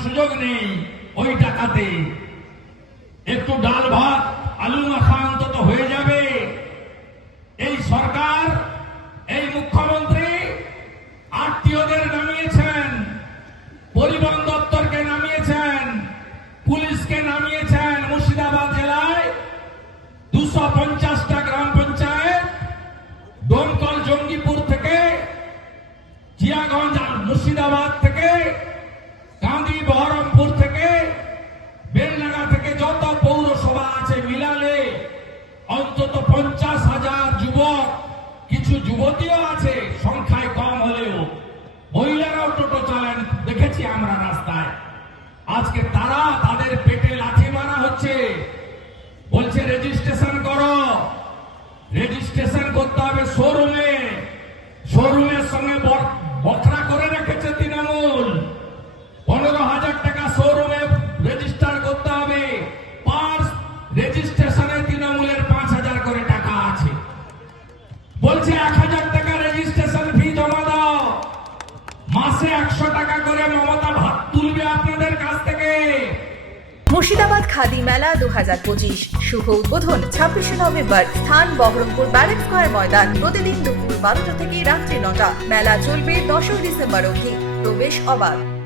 সুযোগ নেই ওই টাকাতে। একটু ডাল ভাত, আলু মাখা অন্তত হয়ে যাবে। এই সরকার, এই মুখ্যমন্ত্রী আত্মীয়দের নামিয়েছেন, পরিবহন দপ্তরকে নামিয়েছেন, পুলিশকে নামিয়েছেন মুর্শিদাবাদ জেলায়। দুশো পঞ্চাশটা গ্রাম পঞ্চায়েত ডোমকল জঙ্গিপুর থেকে, জিয়াগঞ্জ মুর্শিদাবাদ থেকে গান্ধী বহরমপুর থেকে বেলনাগা থেকে যত পৌরসভা আছে মিলালে, অন্তত পঞ্চাশ হাজার যুবক, কিছু যুবতীও আছে, সংখ্যায় কম হলেও। মহিলারাও টোটো চালান, দেখেছি আমরা রাস্তায়। আজকে তারা তাদের এক হাজার টাকা রেজিস্ট্রেশন ফি জমা দাও। মাসে একশো টাকা করে মমতা ভাত তুলবে আপনাদের কাছ থেকে। মুর্শিদাবাদ খাদি মেলা দু হাজার পঁচিশ। শুভ উদ্বোধন, ছাব্বিশে নভেম্বর। স্থান, বহরমপুর ব্যারেক ময়দান। প্রতিদিন দুপুর বারোটা থেকে রাত্রি নটা। মেলা চলবে দশই ডিসেম্বর অবধি। প্রবেশ অবাধ।